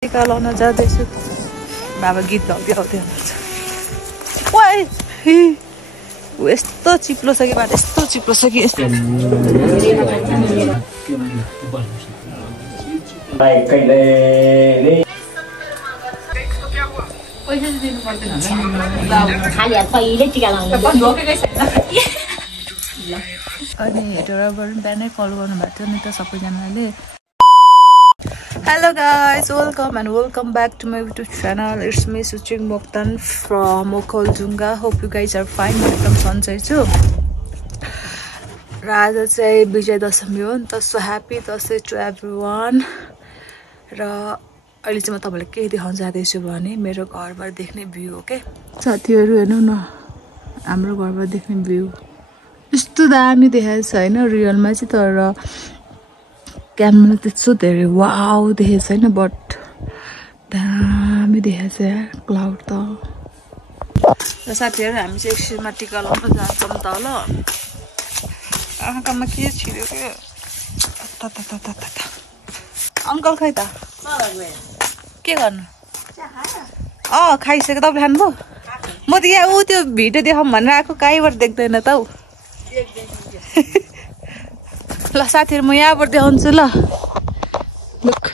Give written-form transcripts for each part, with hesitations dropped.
टिका लाउन जाँदैछु बाबा गीत गाउँदै आउँदै हुनुहुन्छ यस्तो चिप्लो छ कि बाटो यस्तो चिप्लो छ कि यस्तो अनि हेटरबाट बिहानै कल गर्नुभएको थियो नि त सबैजनाले Hello guys, welcome and welcome back to my YouTube channel. It's me Suching Mokhtan from Okoljunga. Hope you guys are fine. Welcome Sansai too. Raja chai Vijay Dasami ho ni so happy Dasai to everyone. Ra अहिले चाहिँ म तपाईलाई के देखाउन जाँदैछु भने मेरो घरबाट देख्ने भ्यू हो के साथीहरु हेर्नु न हाम्रो घरबाट देख्ने भ्यू यस्तो दामी देखाएको छ हैन रियलमा चाहिँ तर क्यामेरामा त्यस्तो धेरै वाउ देखेको छैन बट दामी देखेको छ यार क्लाउड त र साथीहरु हामी चाहिँ एकछिनमा टिका लाउन जान्छौं त ल आँखामा के छिर्यो के अंकल खै त के गर्नु खाइसक्यो तपाईले खानुभयो म त यहाँ उ त्यो भिडियो देखाउँ भनेर आएको कहीँबाट देख्दैन त हौ ल साथीहरु म यहाँबाट देखाउँछु ल लुक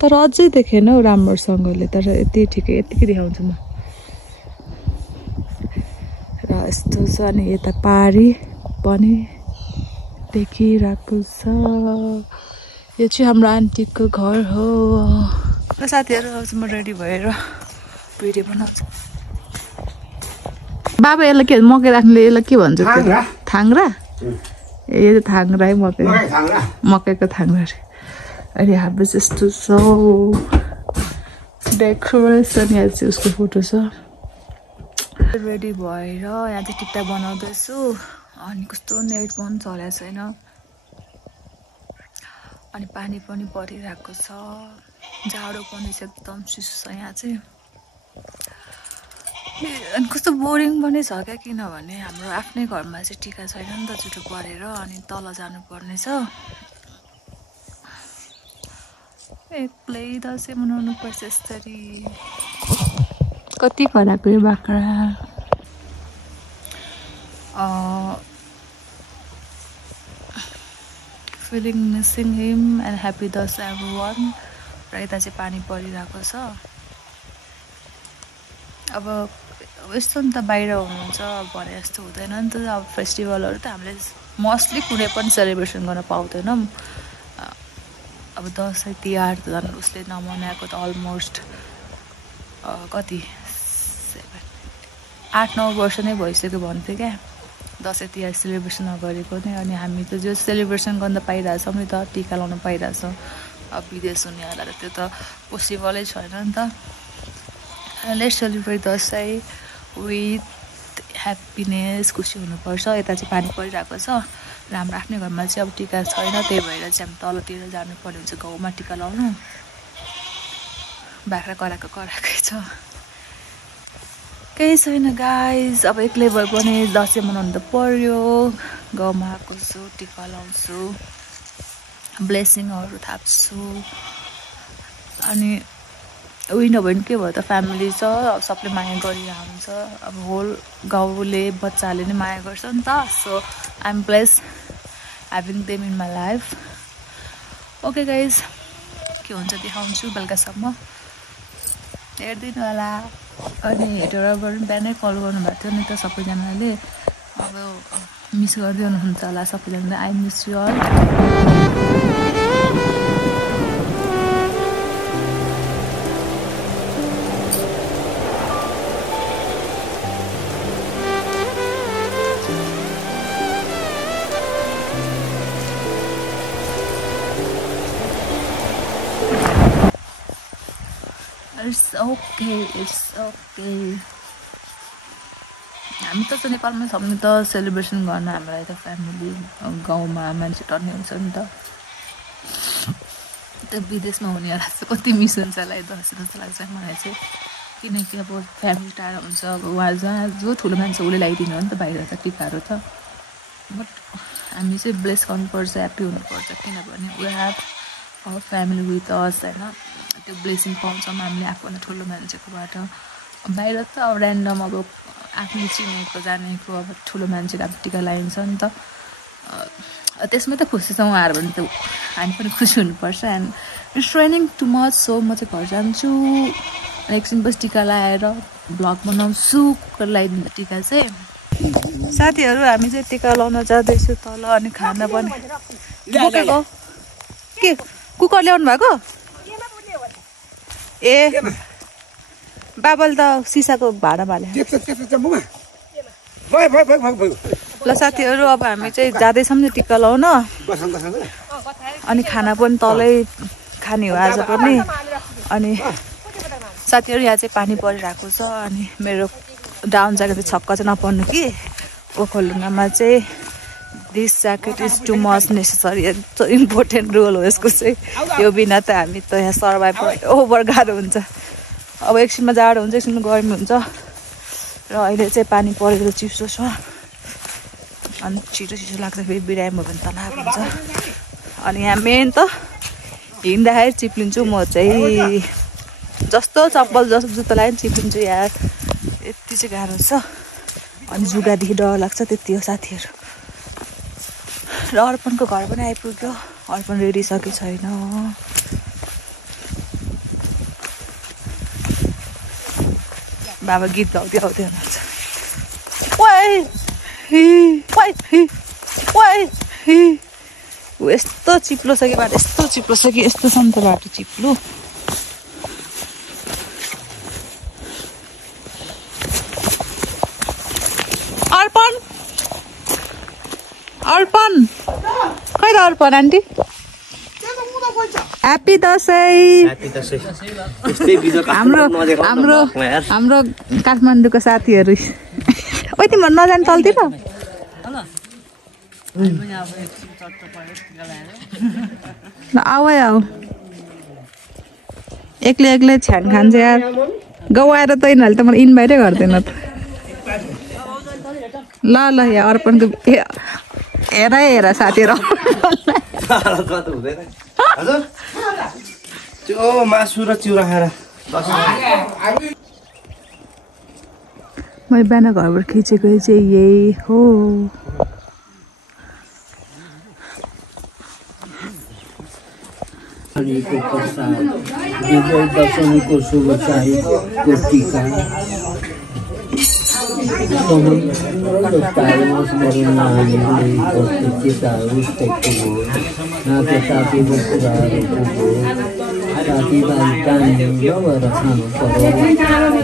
तर अझै देखेन हौ राम्रोसँगले तर यति ठिकै यतिकै देखाउँछु म र यस्तो छ अनि यता पारी पनि देखिरहेको छ यो चाहिँ हाम्रो आन्टीको घर हो र साथीहरु अब म रेडी भएर भिडियो बनाउँछु बाबा यसलाई के मकै राख्नेले यसलाई के भन्छ थाङ्रा ये थाङ्रा है मकैको थाङ्रा रे अनि हाम्रो जस्तो छ डेकोरेसन यहाँ चाहिँ उसको फोटो छ रेडी भएर यहाँ चाहिँ टिकटक बनाउँदैछु अनि कस्तो नेट पनि चलेको छैन अनि पानी पनि परिरहेको छ जाडो पनि छ एकदम चिसो छ यहाँ चाहिँ अनि कस्तो बोरिङ पनि छ क्या किनभने हाम्रो आफ्नै घरमा चाहिँ टिका छैन नि त जुठो परेर अनि तल जानुपर्ने छ एक्लै दसैँ मनाउनु पर्छ यसरी कति खराको यो बाख्रा feeling missing him and happy Dasai everyone र यता चाहिँ पानी परिरहेको छ अब यस्तो नि त बाहिर हुनुहुन्छ भने जस्तो हुँदैन नि त अब फेस्टिभलहरु त हामीले मोस्टली कुनै पनि सेलिब्रेसन गर्न पाउँदैनौं अब दसैँ तिहार त झन् उसले नमनाएको त अलमोस्ट कति 8-9 वर्ष नै भइसक्यो भन्थे क्या दसैँ तिहार सेलिब्रेसन नगरेको नै अनि हामी त जो सेलिब्रेसन गर्न पाइरहेछौँ नि त टिका लाउन पाइरहेछौँ अब विदेश हुनेहरूलाई त्यो त पोसिबलै छैन नि त let's celebrate Dashain with happiness खुसी हुनुपर्छ यता चाहिँ पानी परिरहेको छ र हाम्रो आफ्नै घरमा चाहिँ अब टिका छैन त्यही भएर चाहिँ हामी तलतिर जानुपर्ने हुन्छ गाउँमा टिका लाउनु बाख्रा कराएकै छ केही छैन गाइज अब एक्लै भए पनि दसैँ मनाउनु त पर्यो गाउँमा आएको छु टिका लाउँछु ब्लेसिङहरू थाप्छु अनि उही नभए नि के भयो त फ्यामिली छ अब सबले माया गरिरहेको हुन्छ अब होल गाउँले बच्चाले नै माया गर्छ नि त so I am blessed having them in my life okay guys के हुन्छ देखाउँछु बेलुकासम्म हेरिदिनु होला अनि हेटरबाट बिहानै कल गर्नुभएको थियो नि त सबैजनाले अब मिस गर्दै हुनुहुन्छ होला सबैजनाले I miss you all It's okay. हामी त नेपालमा छौँ नि त सेलिब्रेसन गर्न हामीलाई त फ्यामिली गाउँमा मान्छे टर्ने हुन्छ नि त त्यो विदेशमा हुनेहरूलाई चाहिँ कति मिस हुन्छ होला दसैँ जस्तो लाग्छ मलाई चाहिँ किनकि अब फ्यामिली टाढा हुन्छ अब उहाँ जहाँ जो ठुलो मान्छे उसले लगाइदिनु हो नि त बाहिर त टिकाहरू त बट हामी चाहिँ ब्लेस गर्नुपर्छ ह्याप्पी हुनुपर्छ किनभने we have family with us होइन त्यो ब्लेसिङ पाउँछौँ हामीले आफूभन्दा ठुलो मान्छेकोबाट बाहिर त अब ऱ्यान्डम अब आफ्नो चिनेको जानेको अब ठुलो मान्छेको अब टिका लगाइन्छ नि त त्यसमै त खुसी छौँ उहाँहरू भने त हामी पनि खुसी हुनुपर्छ and it's training too much so म चाहिँ घर जान्छु एकछिनपछि टिका लगाएर भ्लग बनाउँछु कुकर लगाइदिन्छ टिका चाहिँ साथीहरू हामी चाहिँ टिका लाउन जाँदैछु तल अनि खाना पनि बोकेको के कुकर ल्याउनु भएको ए बाबल त सिसाको भाँडामा हाल्यो ल साथीहरू अब हामी चाहिँ जाँदैछौँ नि टिका लाउन अनि खाना पनि तलै खाने हो आज पनि अनि साथीहरू यहाँ चाहिँ पानी परिरहेको छ अनि मेरो डाउन ज्याकेट चाहिँ छक्क चाहिँ नपर्नु कि ओखलढुङ्गामा चाहिँ this jacket is too much necessary एकदम इम्पोर्टेन्ट रोल हो यसको चाहिँ यो बिना त हामी त यहाँ सर्भाइभ ओभर गाह्रो हुन्छ अब एकछिनमा जाडो हुन्छ एकछिनमा गर्मी हुन्छ र अहिले चाहिँ पानी परेर चिसो छ अनि छिटो छिटो लाग्छ फेरि बिरामी हो भने तनाव हुन्छ अनि यहाँ मेन त हिँड्दाखेरि चिप्लिन्छु म चाहिँ जस्तो चप्पल जस्तो जुत्ता लगायो चिप्लिन्छु यार यति चाहिँ गाह्रो छ अनि जुगादेखि डर लाग्छ त्यति हो साथीहरू र अर्पणको घर पनि आइपुग्यो अर्पण रेडी छ कि छैन बाबा गीत गाउँदै आउँदै हुनुहुन्छ यस्तो चिप्लो छ कि बाटो यस्तो चिप्लो छ कि यस्तो छ नि त बाटो चिप्लो अर्पण अर्पण खै र अर्पण आन्टी ह्याप्पी दसैँ हाम्रो काठमाडौँको साथीहरू ओइ तिमीहरू नजानु तलतिर आऊ आऊ एक्लै छ्यान खान्छ यार गवाएर त यिनीहरूले त मलाई इन्भाइटै गर्दैन त ल यहाँ अर्पणको हेर साथीहरू मासु र चिउरा खाएर मैले बिहान घरबाट खिचेको चाहिँ यही हो दशमीको शुभ चाहेको टीका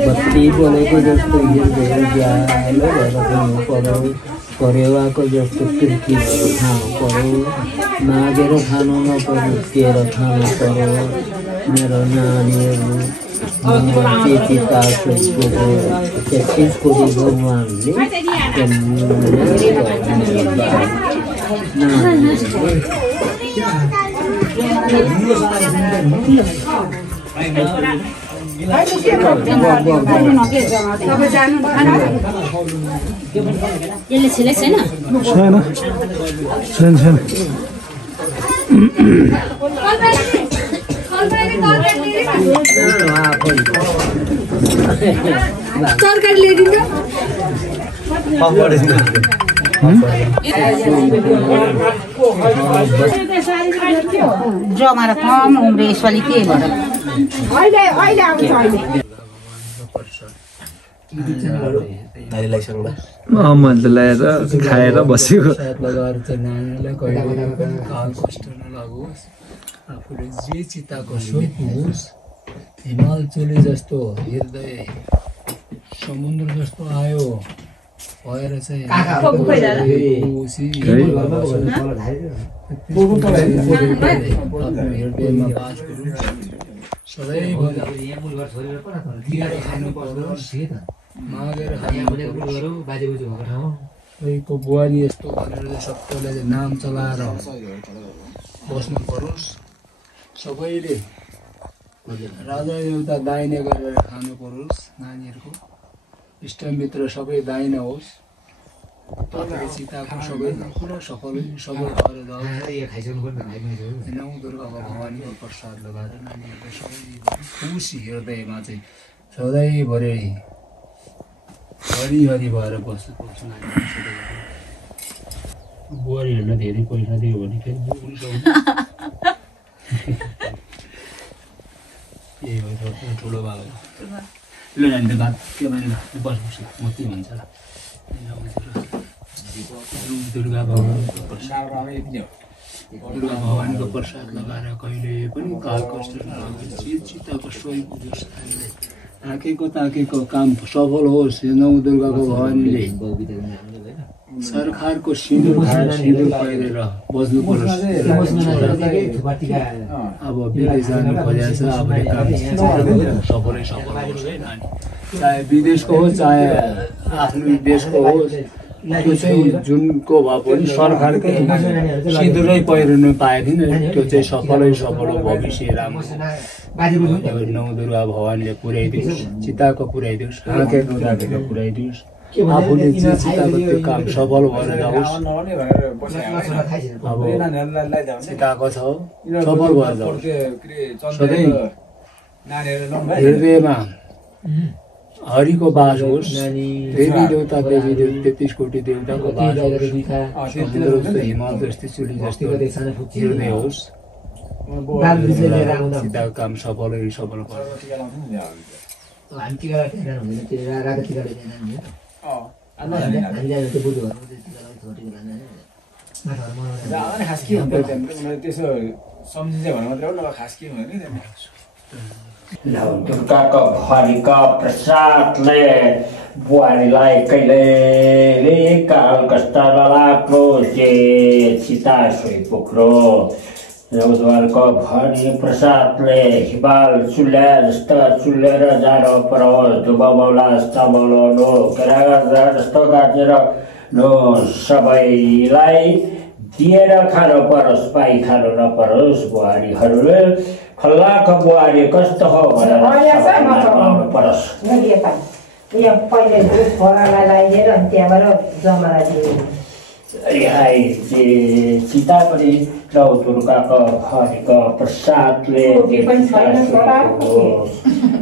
बत्ती बोलेको जस्तो हृदय ज्यालो भएर खानु पर्यो परेवाको जस्तो कृति भएर खानु पर्यो मागेर खानु नपर्यो केर खानु पर्यो मेरो नानीहरू तेत्तिस कोटी भगवानले तरकारी ल्याइदिन्छ जमाएर कम उम्रे यसपालि के भएर अहिले आउँछ मैले त ल्याएर खाएर बसेको नानीलाई कहिले कष्ट नलागोस् आफूले जे चिताको सोच पुगोस् हिमाल चुली जस्तो हृदय समुद्र जस्तो आयो भएर चाहिँ आफ्नो हृदयमा बास गरोस् सधैँ खानु परोस् मागेर खानुको बुहारी यस्तो भनेर सबैलाई नाम चलाएर बस्नु परोस् सबैले राजा एउटा दाहिने गरेर खानु परोस् नानीहरूको इष्टमित्र सबै दाहिने होस् सीताको सबै कुरा सफल भएर जाओस्। नौ दुर्गाको भवानीको प्रसाद लगाएर नानीहरूले सबै खुसी हृदयमा चाहिँ सधैँभरि हरिहरि भएर बस्नुपर्छ नानीहरू। बुहारीहरूलाई धेरै पैसा दियो भने फेरि यही हो ठुलो बाबा ल नानी त बात के भने बस म के भन्छ ल दुर्गा भगवानको प्रसाद लगाएर कहिले पनि काल कष्ट चित्तको सोही पुग्योस्। आँखेको ताकेको काम सफल होस्। नौ दुर्गाको भवानीले सरकारको सिन्दुर खाएर सिन्दुर पहिरेर बस्नु परोस्। अब विदेश जानु खोजेको छ, अब सफलै सफल होस् है नानी। चाहे विदेशको होस् चाहे आफ्नो देशको होस्, त्यो चाहिँ जुनको भए पनि सरकारकै सिन्दुरै पहिरनु पाए थिएन, त्यो चाहिँ सफलै सफल हो। भविष्य राम्रो नौ दुर्गा भगवानले पुर्याइदियोस्, चिताको पुर्याइदियोस्, आँखेको राखेको पुर्याइदियोस्। आफूले जे चिताको त्यो काम सफल भएर जाओस्। अब चिताको छ सफल भएर जाओस्। सधैँ हृदयमा हरिको बास होस्। देवी देवता 33 कोटी देवताको बास होस्। समुद्र जस्तो हिमाल जस्तै चुली जस्तो हृदय होस्। सीताको काम सफलै सफल भयो। दुर्गाको भवानीका प्रसादले बुहारीलाई कहिल्यै काल कष्ट नलाग्लोस्। जे सीता सोही पुग्रोस्। नौद्वारको भवानी प्रसादले हिमाल चुल्या जस्ता चुलेर जानु परोस्। धुबा मौला जस्ता मौलाउनु केरा जस्तो गाजेर नो सबैलाई दिएर खानु परोस्, पाइ खानु नपरोस्। बुहारीहरूले फल्लाको बुहारी कस्तो हो भनेर परोस्। चिता पनि नौ दुर्गाको भवानीको प्रसादले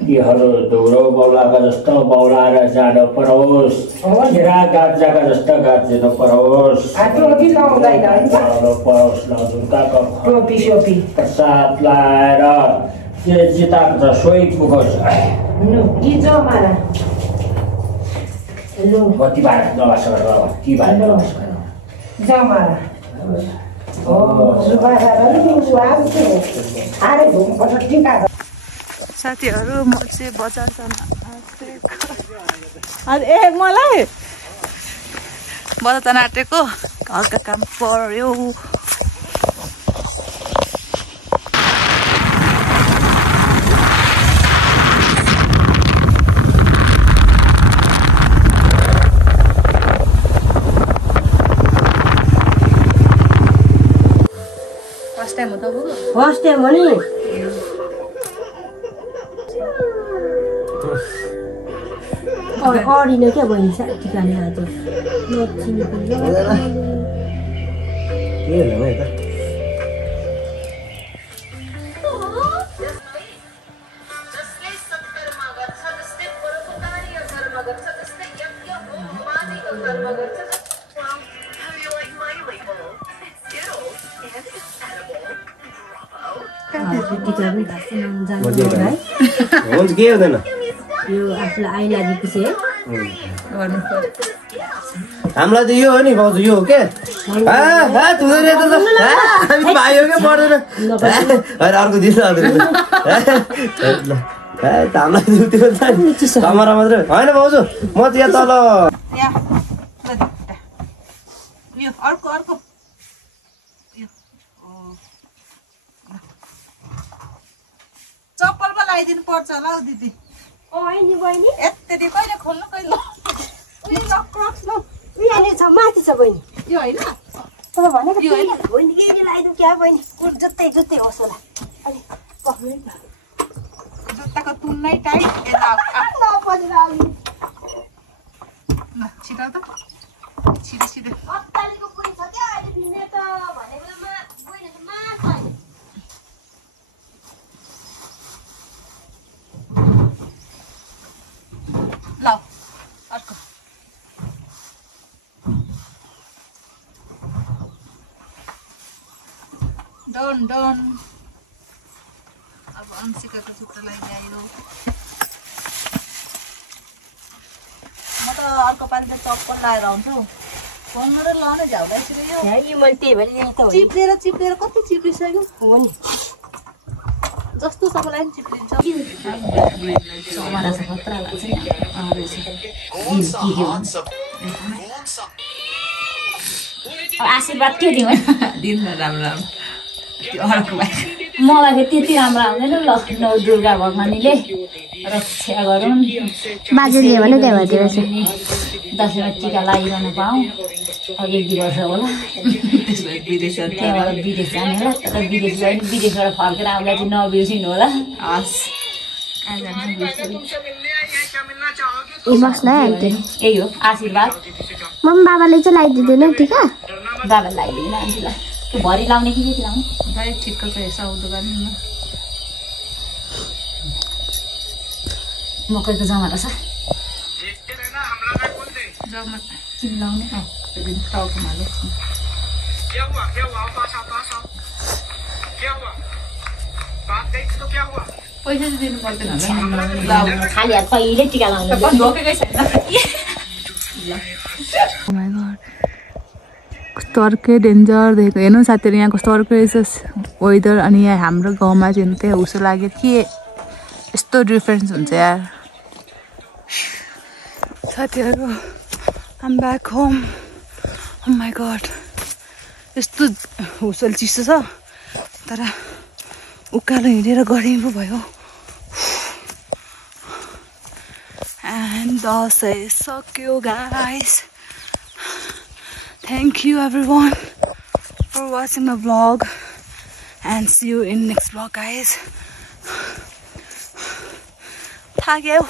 यीहरू धुरो मौलाको जस्तो मौलाएर जानु परोस्। केरा गाजाका जस्तो गाजिनु परोस्। नौ दुर्गाको प्रसाद लाएर चिताको सोही पुगोस्। साथीहरू म चाहिँ बजार जान ए मलाई बजार जान आँटेको हल्का काम पर्यो। फर्स्ट टाइम हो नि। अडिन क्या बहिनी ठिकाने आज हुन्छ के हुँदैन यो आफूलाई आइ लागेपछि है हामीलाई त यो हो नि भाउजू, यो हो के भाइ हो क्या पर्दैन। अर्को दिन हामीलाई कमरा मात्रै होइन भाउजू, म त यहाँ तल चप्पल पो लगाइदिनु पर्छ होला हौ दिदी। यति कहिले खोल्नु कहिले माथि छ बहिनी यो होइन जुत्ताको तुन्नै टाइट छिटो त छिटो डन डन अब अंशिकाको जुत्ता लगाइदियो म त अर्को पालि त चप्पल लगाएर आउँछु फोन गरेर लाने झ्याउला यसरी यो मैले त्यही भएर यस्तो हो चिप्लेर चिप्लेर कति चिप्लिसक्यो हो नि जस्तो सबैलाई पनि चिप्लिन्छ चमरा छ खतरा लाग्छ नि आशीर्वाद के दिउँ दिन राम्रो राम्रो त्यो अर्को मलाई फेरि त्यति राम्रो आउँदैन ल नौ दुर्गा भगवानीले रक्षा गरून् बाजेले भने त्यही भइदियो दसैँमा टिका लगाइरहनु पाऊँ अब 1-2 वर्ष होला त्यहाँबाट विदेश जाने होला तर विदेश गयो भने विदेशबाट फर्केर आउँदा चाहिँ नबिर्सिनु होला हस् बस्न आइदिनु यही हो आशीर्वाद मम्मी बाबाले चाहिँ लगाइदिँदैन टिका बाबा लगाइदिनु आन्टीलाई त्यो भरि लाउने कि के लाउने भाइ ठिक्क छ साउदो गर्ने मकैको जमारा छ जमा किन लाउने टाउकोमा हाल्यो पैसा चाहिँ दिनु पर्दैन होला खाली हात कहिले टिका लाउने ढोकेकै छैन कस्तो अर्कै डेन्जर देखेको हेर्नु साथीहरू यहाँ कस्तो अर्कै रहेछ वेदर अनि यहाँ हाम्रो गाउँमा चाहिँ त्यही उसो लाग्यो के यस्तो डिफ्रेन्स हुन्छ यार साथीहरू I'm back home oh my god यस्तो हुसल चिसो छ तर उकालो हिँडेर गरे पो भयो एन्ड दसैँ सक्यो guys Thank you everyone for watching my vlog and see you in next vlog guys. Thank you.